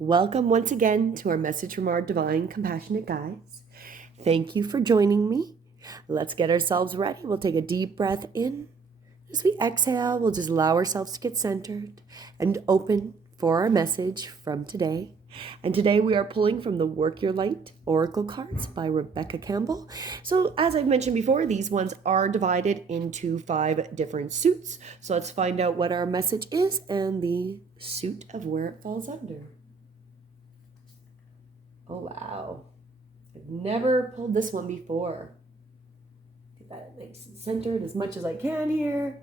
Welcome once again to our message from our divine, compassionate guides. Thank you for joining me. Let's get ourselves ready. We'll take a deep breath in. As we exhale, we'll just allow ourselves to get centered and open for our message from today. And today we are pulling from the Work Your Light Oracle cards by Rebecca Campbell. So as I've mentioned before, these ones are divided into 5 different suits. So let's find out what our message is and the suit of where it falls under. Oh, wow. I've never pulled this one before. Get that nice and centered as much as I can here.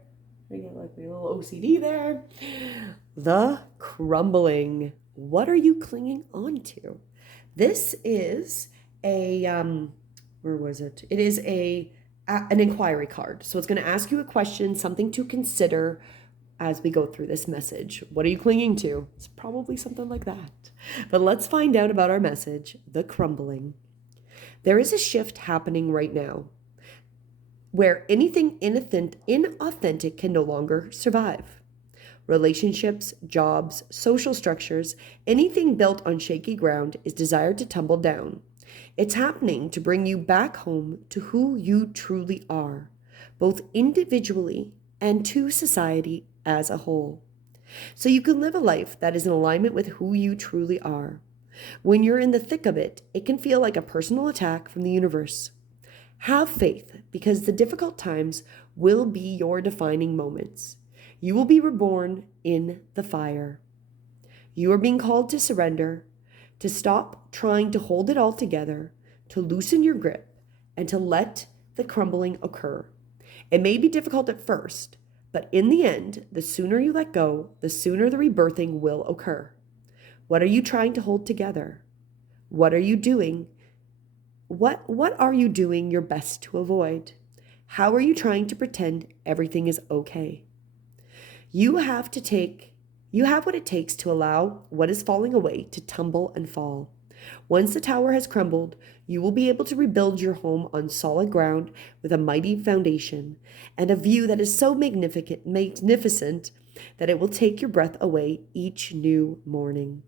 I get like my little OCD there. The Crumbling. What are you clinging on to? This is a, where was it? It is an inquiry card. So it's going to ask you a question, something to consider as we go through this message. What are you clinging to? It's probably something like that. But let's find out about our message, the crumbling. There is a shift happening right now where anything inauthentic can no longer survive. Relationships, jobs, social structures, anything built on shaky ground is desired to tumble down. It's happening to bring you back home to who you truly are, both individually and to society as a whole. So you can live a life that is in alignment with who you truly are. When you're in the thick of it, it can feel like a personal attack from the universe. Have faith, because the difficult times will be your defining moments. You will be reborn in the fire. You are being called to surrender, to stop trying to hold it all together, to loosen your grip, and to let the crumbling occur. It may be difficult at first, but in the end, the sooner you let go, the sooner the rebirthing will occur. What are you trying to hold together? What are you doing? What are you doing your best to avoid? How are you trying to pretend everything is okay? You have what it takes to allow what is falling away to tumble and fall. Once the tower has crumbled, you will be able to rebuild your home on solid ground with a mighty foundation and a view that is so magnificent that it will take your breath away each new morning.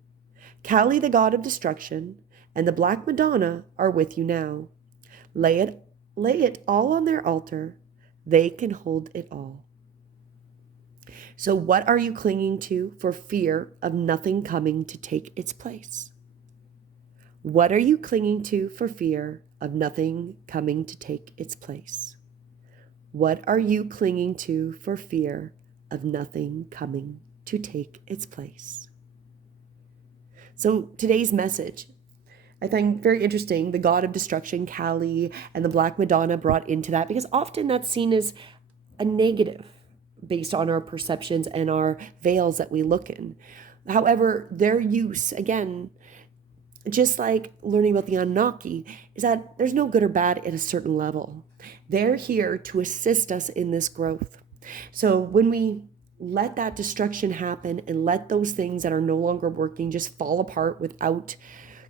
Kali, the god of destruction, and the Black Madonna are with you now. Lay it all on their altar. They can hold it all. So what are you clinging to for fear of nothing coming to take its place? What are you clinging to for fear of nothing coming to take its place? What are you clinging to for fear of nothing coming to take its place? So today's message, I find very interesting, the god of destruction, Kali, and the Black Madonna brought into that, because often that's seen as a negative based on our perceptions and our veils that we look in. However, their use, again, just like learning about the Anunnaki, is that there's no good or bad at a certain level. They're here to assist us in this growth. So when we let that destruction happen and let those things that are no longer working just fall apart without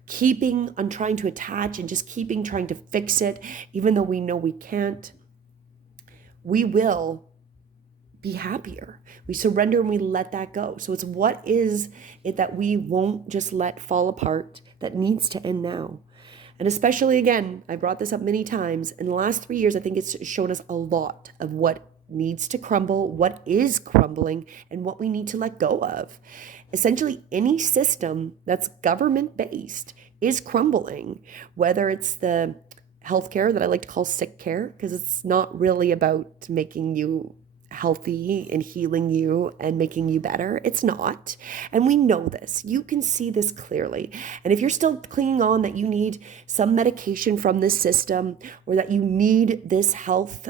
keeping on trying to attach and just keeping trying to fix it, even though we know we can't, we will be happier. We surrender and we let that go. So it's what is it that we won't just let fall apart that needs to end now? And especially, again, I brought this up many times. In the last 3 years, I think it's shown us a lot of what needs to crumble, what is crumbling, and what we need to let go of. Essentially, any system that's government-based is crumbling, whether it's the healthcare that I like to call sick care, because it's not really about making you healthy and healing you and making you better. It's not. And we know this. You can see this clearly. And if you're still clinging on that you need some medication from this system or that you need this health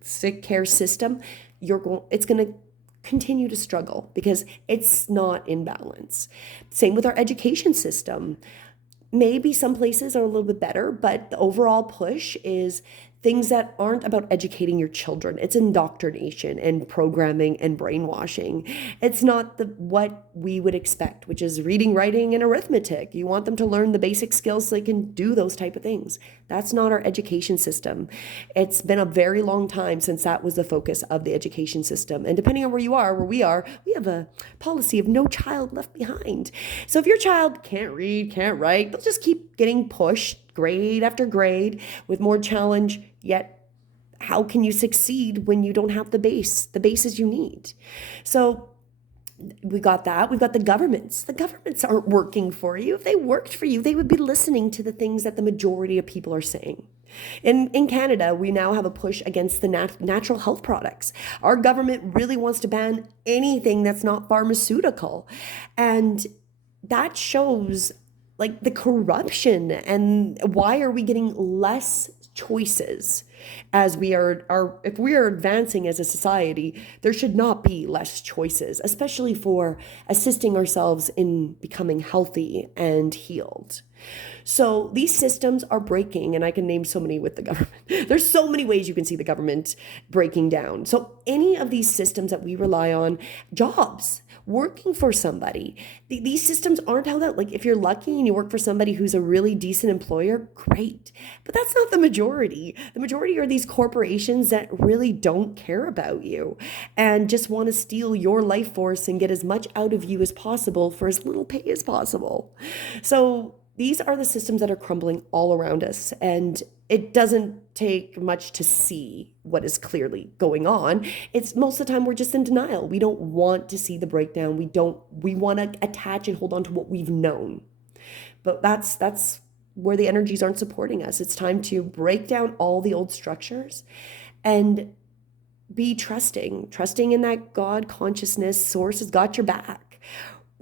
sick care system, it's going to continue to struggle because it's not in balance. Same with our education system. Maybe some places are a little bit better, but the overall push is things that aren't about educating your children. It's indoctrination and programming and brainwashing. It's not what we would expect, which is reading, writing, and arithmetic. You want them to learn the basic skills so they can do those type of things. That's not our education system. It's been a very long time since that was the focus of the education system. And depending on where you are, where we are, we have a policy of no child left behind. So if your child can't read, can't write, they'll just keep getting pushed grade after grade with more challenge. Yet how can you succeed when you don't have the bases you need? So we got that. We've got the governments. The governments aren't working for you. If they worked for you, they would be listening to the things that the majority of people are saying. In Canada, we now have a push against the natural health products. Our government really wants to ban anything that's not pharmaceutical. And that shows like the corruption, and why are we getting less choices as we are if we are advancing as a society. There should not be less choices, especially for assisting ourselves in becoming healthy and healed. So these systems are breaking, and I can name so many with the government. There's so many ways you can see the government breaking down. So any of these systems that we rely on, jobs, working for somebody, these systems aren't held out. Like if you're lucky and you work for somebody who's a really decent employer, great. But that's not the majority. The majority are these corporations that really don't care about you and just want to steal your life force and get as much out of you as possible for as little pay as possible. So these are the systems that are crumbling all around us, and it doesn't take much to see what is clearly going on. It's most of the time we're just in denial. We don't want to see the breakdown. We want to attach and hold on to what we've known. But that's where the energies aren't supporting us. It's time to break down all the old structures and be trusting in that God consciousness source has got your back.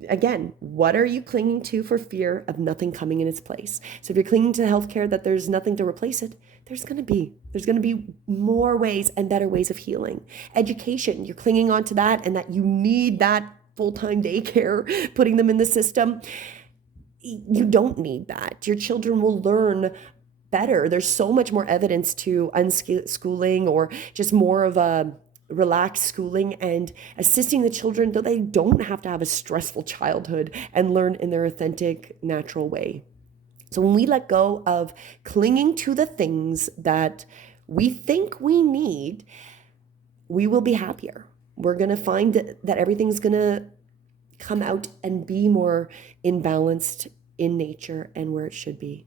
Again, what are you clinging to for fear of nothing coming in its place? So if you're clinging to healthcare that there's nothing to replace it, there's going to be more ways and better ways of healing. Education, you're clinging on to that, and that you need that full-time daycare, putting them in the system. You don't need that. Your children will learn better. There's so much more evidence to unschooling or just more of a relaxed schooling and assisting the children so they don't have to have a stressful childhood and learn in their authentic, natural way. So when we let go of clinging to the things that we think we need, we will be happier. We're going to find that everything's going to come out and be more imbalanced in nature and where it should be.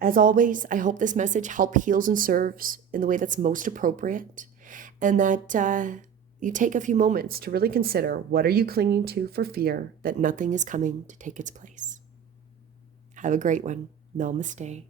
As always, I hope this message helps, heals, and serves in the way that's most appropriate, and that you take a few moments to really consider, what are you clinging to for fear that nothing is coming to take its place? Have a great one. Namaste.